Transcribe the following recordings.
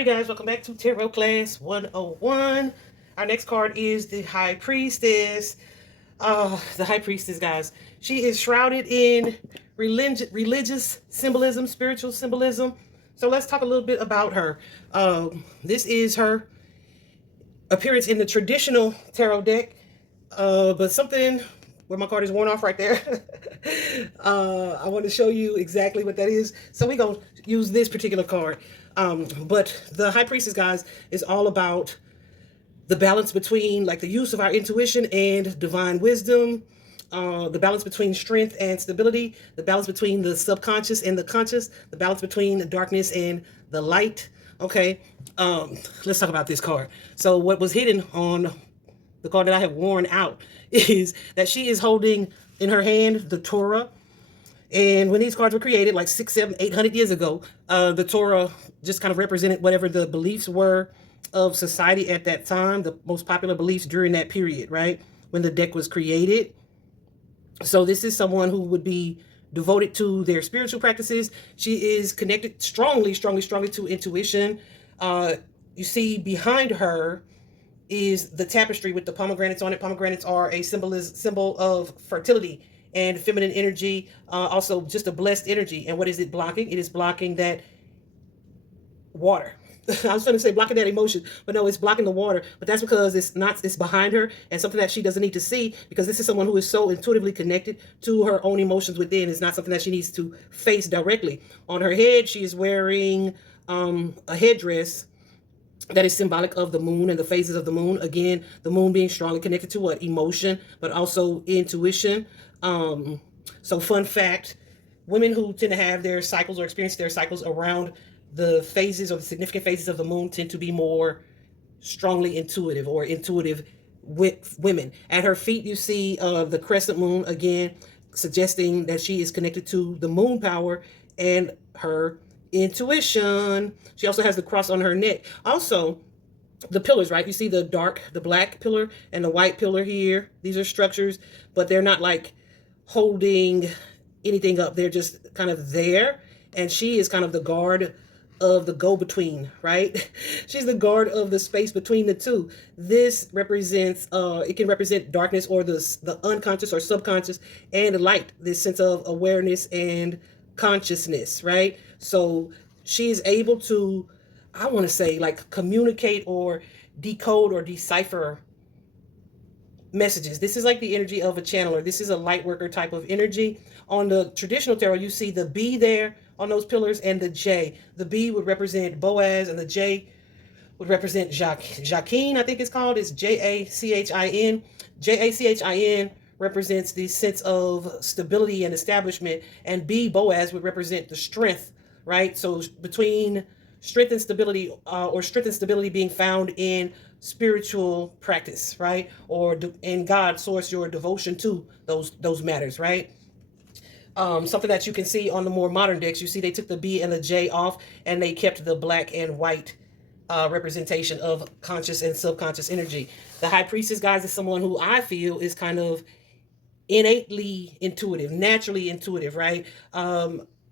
Alrighty guys, welcome back to Tarot Class 101. Our next card is the High Priestess. The High Priestess, guys. She is shrouded in religious symbolism, spiritual symbolism. So let's talk a little bit about her. This is her appearance in the traditional tarot deck. But something where my card is worn off right there. I want to show you exactly what that is. So we're going to use this particular card. But the High Priestess, guys, is all about the balance between like the use of our intuition and divine wisdom, the balance between strength and stability, the balance between the subconscious and the conscious, the balance between the darkness and the light. Okay, let's talk about this card. So what was hidden on the card that I have worn out is that she is holding in her hand the Torah. And when these cards were created, like 600, 700, 800 years ago, the Torah just kind of represented whatever the beliefs were of society at that time, the most popular beliefs during that period, right? When the deck was created. So this is someone who would be devoted to their spiritual practices. She is connected strongly to intuition. You see behind her is the tapestry with the pomegranates on it. Pomegranates are a symbol of fertility and feminine energy, also just a blessed energy. And what is it blocking? It is blocking that water. I was going to say blocking that emotion, but no, it's blocking the water. But that's because it's behind her and something that she doesn't need to see, because this is someone who is so intuitively connected to her own emotions within. It's not something that she needs to face directly. On her head, she is wearing a headdress that is symbolic of the moon and the phases of the moon. Again, the moon being strongly connected to what? Emotion, but also intuition. So fun fact, women who tend to have their cycles or experience their cycles around the phases or the significant phases of the moon tend to be more strongly intuitive or intuitive women. At her feet, you see the crescent moon, again, suggesting that she is connected to the moon power and her intuition. She also has the cross on her neck. Also, the pillars, right? You see the black pillar and the white pillar here. These are structures, but they're not like holding anything up. They're just kind of there. And she is kind of the guard of the go-between, right? She's the guard of the space between the two. This represents, it can represent darkness or the unconscious or subconscious, and light, this sense of awareness and consciousness, right? So she's able to, I want to say, like communicate or decode or decipher messages. This is like the energy of a channeler. This is a light worker type of energy. On the traditional tarot, you see the B there on those pillars and the J. The B would represent Boaz and the J would represent Jachin, I think it's called. It's Jachin. Jachin represents the sense of stability and establishment, and B, Boaz, would represent the strength, right? So between strength and stability, or strength and stability being found in spiritual practice, right? Or in God, source your devotion to those matters, right? Something that you can see on the more modern decks, you see they took the B and the J off and they kept the black and white representation of conscious and subconscious energy. The High Priestess, guys, is someone who I feel is kind of innately intuitive, naturally intuitive, right?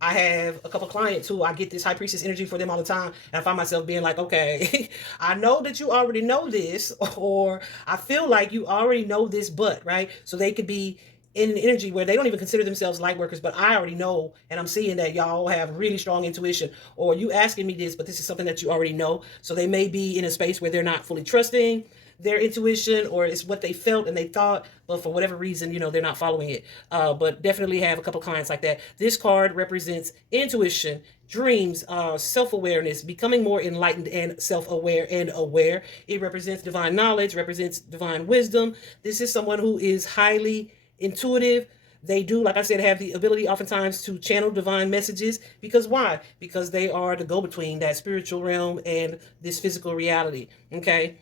I have a couple clients who I get this High Priestess energy for them all the time, and I find myself being like, okay, I know that you already know this, or I feel like you already know this, but, right? So they could be in an energy where they don't even consider themselves light workers, but I already know, and I'm seeing that y'all have really strong intuition, or you asking me this, but this is something that you already know. So they may be in a space where they're not fully trusting their intuition, or it's what they felt and they thought, but for whatever reason, they're not following it. But definitely have a couple clients like that. This card represents intuition, dreams, self-awareness, becoming more enlightened and self-aware and aware. It represents divine knowledge, represents divine wisdom. This is someone who is highly intuitive. They do, like I said, have the ability oftentimes to channel divine messages. Because why? Because they are the go-between, that spiritual realm and this physical reality. Okay?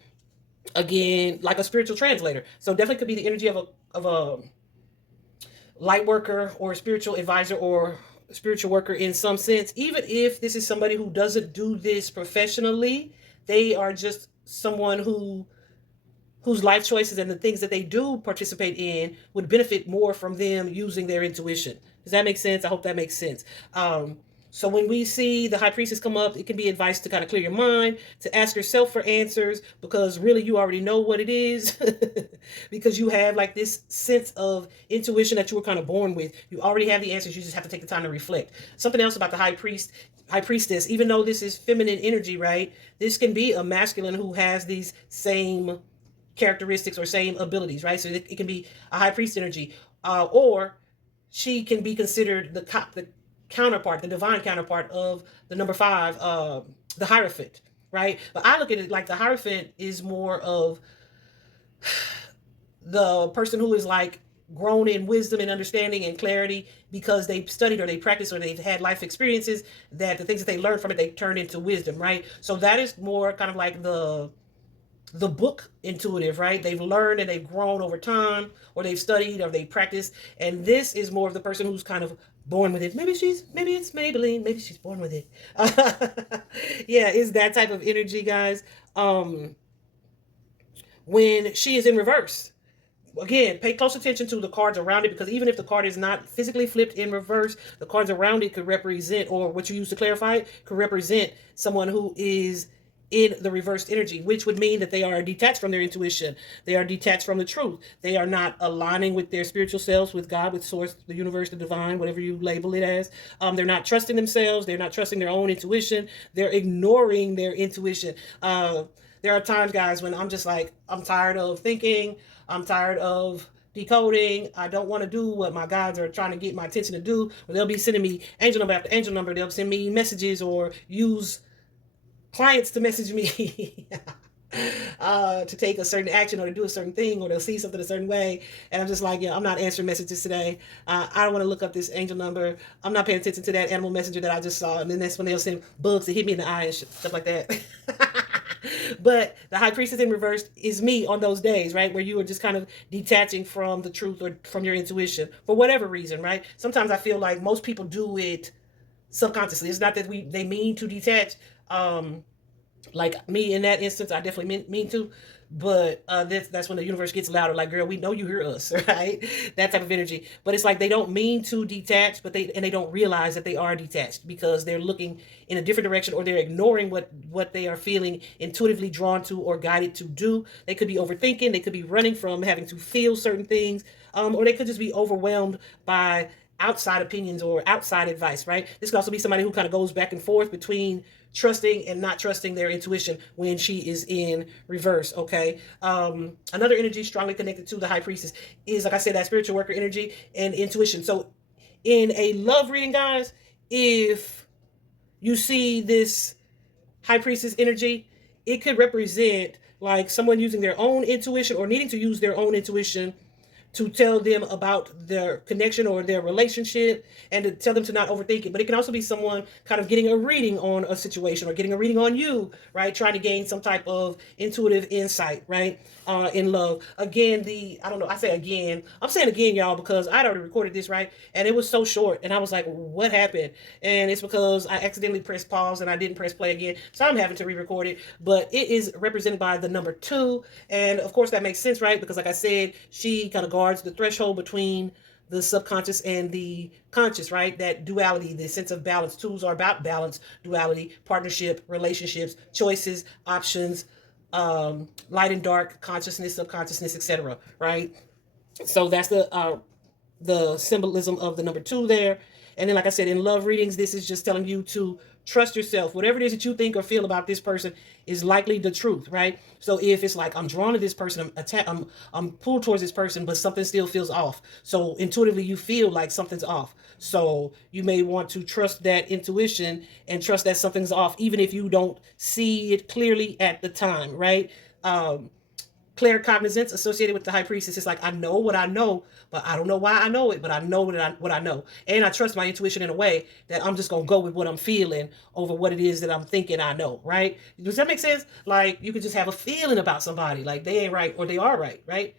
Again, like a spiritual translator. So definitely could be the energy of a light worker or a spiritual advisor or a spiritual worker in some sense. Even if this is somebody who doesn't do this professionally, they are just someone whose life choices and the things that they do participate in would benefit more from them using their intuition. Does that make sense? I hope that makes sense. So when we see the high priestess come up, it can be advice to kind of clear your mind, to ask yourself for answers, because really you already know what it is, because you have like this sense of intuition that you were kind of born with. You already have the answers. You just have to take the time to reflect. Something else about the high priestess, even though this is feminine energy, right? This can be a masculine who has these same characteristics or same abilities, right? So it can be a high priest energy, or she can be considered the counterpart, the divine counterpart of the number five, the Hierophant, right? But I look at it like the Hierophant is more of the person who is like grown in wisdom and understanding and clarity because they've studied or they practiced or they've had life experiences, that the things that they learned from it they turn into wisdom, right? So that is more kind of like the book intuitive, right? They've learned and they've grown over time, or they've studied or they practiced. And this is more of the person who's kind of born with it. Maybe it's Maybelline, maybe she's born with it. Yeah, it's that type of energy, guys. When she is in reverse, again, pay close attention to the cards around it, because even if the card is not physically flipped in reverse, the cards around it could represent, or what you use to clarify it, could represent someone who is in the reversed energy, which would mean that they are detached from their intuition. They are detached from the truth. They are not aligning with their spiritual selves, with God, with source, the universe, the divine, whatever you label it as. They're not trusting themselves. They're not trusting their own intuition. They're ignoring their intuition. There are times, guys, when I'm just like, I'm tired of thinking. I'm tired of decoding. I don't want to do what my guides are trying to get my attention to do. Or they'll be sending me angel number after angel number. They'll send me messages or use clients to message me to take a certain action or to do a certain thing, or they'll see something a certain way. And I'm just like, yeah, I'm not answering messages today. I don't want to look up this angel number. I'm not paying attention to that animal messenger that I just saw. And then that's when they'll send bugs to hit me in the eye and stuff like that. But the high priestess in reverse is me on those days, right? Where you are just kind of detaching from the truth or from your intuition for whatever reason, right? Sometimes I feel like most people do it subconsciously. It's not that they mean to detach. Like me in that instance, I definitely mean to, but that's when the universe gets louder. Like, girl, we know you hear us, right? That type of energy. But it's like they don't mean to detach, but they don't realize that they are detached because they're looking in a different direction, or they're ignoring what they are feeling intuitively drawn to or guided to do. They could be overthinking. They could be running from having to feel certain things, or they could just be overwhelmed by outside opinions or outside advice, right? This could also be somebody who kind of goes back and forth between trusting and not trusting their intuition when she is in reverse, okay? Another energy strongly connected to the high priestess is, like I said, that spiritual worker energy and intuition. So in a love reading, guys, if you see this high priestess energy, it could represent like someone using their own intuition or needing to use their own intuition to tell them about their connection or their relationship, and to tell them to not overthink it. But it can also be someone kind of getting a reading on a situation or getting a reading on you, right? Trying to gain some type of intuitive insight, right? In love. Again, I don't know, I say again. I'm saying again, y'all, because I'd already recorded this, right? And it was so short. And I was like, what happened? And it's because I accidentally pressed pause and I didn't press play again. So I'm having to re-record it. But it is represented by the number 2. And of course, that makes sense, right? Because like I said, she kind of guards the threshold between the subconscious and the conscious, right? That duality, the sense of balance. Tools are about balance, duality, partnership, relationships, choices, options, light and dark, consciousness, subconsciousness, etc. Right? So that's the symbolism of the number 2 there. And then, like I said, in love readings, this is just telling you to trust yourself. Whatever it is that you think or feel about this person is likely the truth, right? So if it's like, I'm drawn to this person, I'm pulled towards this person, but something still feels off. So intuitively, you feel like something's off. So you may want to trust that intuition and trust that something's off, even if you don't see it clearly at the time, right? Claircognizance associated with the high priestess is like, I know what I know, but I don't know why I know it, but I know what I know. And I trust my intuition in a way that I'm just going to go with what I'm feeling over what it is that I'm thinking I know, right? Does that make sense? Like, you could just have a feeling about somebody, like they ain't right or they are right, right?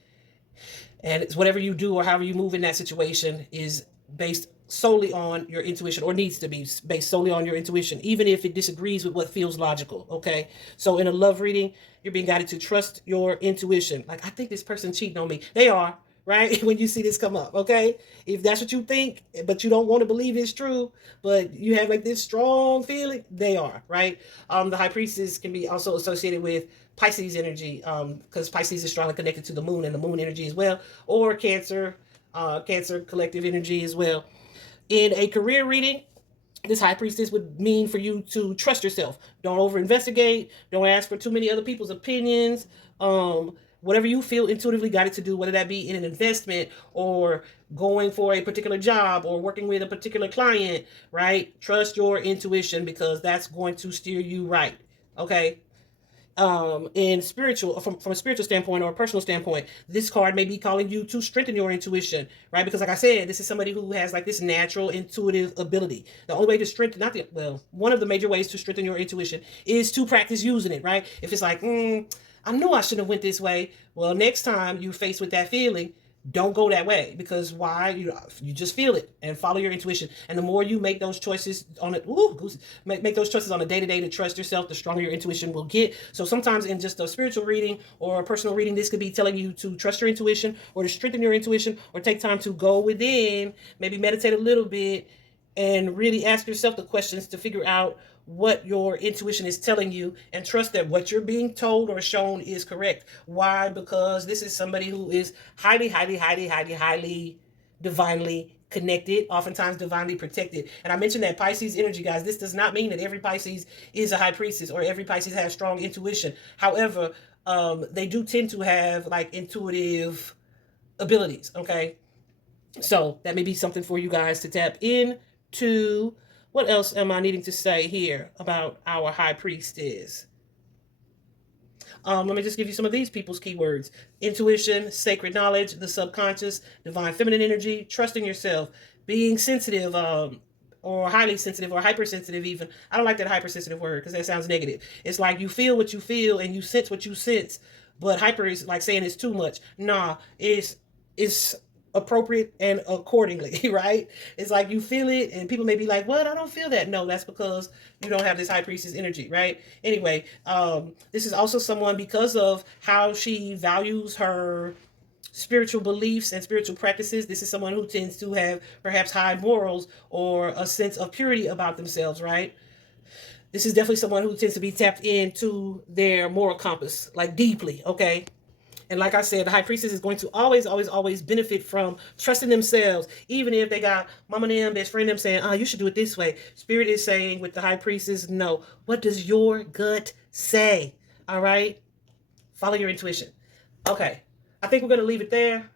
And it's whatever you do or however you move in that situation is based solely on your intuition, or needs to be based solely on your intuition, even if it disagrees with what feels logical, okay? So in a love reading, you're being guided to trust your intuition. Like, I think this person cheating on me. They are, right? When you see this come up, okay? If that's what you think, but you don't want to believe it's true, but you have like this strong feeling, they are, right? The high priestess can be also associated with Pisces energy, because Pisces is strongly connected to the moon and the moon energy as well, or Cancer collective energy as well. In a career reading, this high priestess would mean for you to trust yourself. Don't over investigate. Don't ask for too many other people's opinions. Whatever you feel intuitively guided to do, whether that be in an investment or going for a particular job or working with a particular client, right? Trust your intuition because that's going to steer you right. Okay. In spiritual from a spiritual standpoint or a personal standpoint, this card may be calling you to strengthen your intuition, right? Because like I said, this is somebody who has like this natural intuitive ability. The only way to strengthen, not the well, one of the major ways to strengthen your intuition is to practice using it, right? If it's like, I knew I shouldn't have went this way, well, next time you faced with that feeling, don't go that way. Because why? You just feel it and follow your intuition. And the more you make those choices on it, make those choices on a day-to-day to trust yourself, the stronger your intuition will get. So sometimes in just a spiritual reading or a personal reading, this could be telling you to trust your intuition or to strengthen your intuition or take time to go within, maybe meditate a little bit and really ask yourself the questions to figure out what your intuition is telling you and trust that what you're being told or shown is correct. Why? Because this is somebody who is highly divinely connected, oftentimes divinely protected. And I mentioned that Pisces energy, guys. This does not mean that every Pisces is a high priestess or every Pisces has strong intuition. However, they do tend to have like intuitive abilities, okay? So that may be something for you guys to tap into. What else am I needing to say here about our high priestess? Let me just give you some of these people's keywords: intuition, sacred knowledge, the subconscious, divine feminine energy, trusting yourself, being sensitive, or highly sensitive or hypersensitive even. I don't like that hypersensitive word because that sounds negative. It's like you feel what you feel and you sense what you sense, but hyper is like saying it's too much. Nah, it's appropriate and accordingly, right? It's like you feel it and people may be like, what? I don't feel that. No, that's because you don't have this high priestess energy, right? Anyway, this is also someone, because of how she values her spiritual beliefs and spiritual practices, this is someone who tends to have perhaps high morals or a sense of purity about themselves, right? This is definitely someone who tends to be tapped into their moral compass, like deeply, okay? And like I said, the high priestess is going to always benefit from trusting themselves, even if they got mama and them, best friend them saying, you should do it this way. Spirit is saying with the high priestess, no. What does your gut say? All right? Follow your intuition. Okay. I think we're going to leave it there.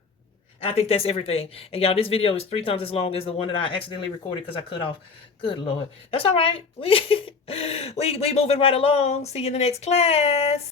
I think that's everything. And y'all, this video is 3 times as long as the one that I accidentally recorded because I cut off. Good Lord. That's all right. We moving right along. See you in the next class.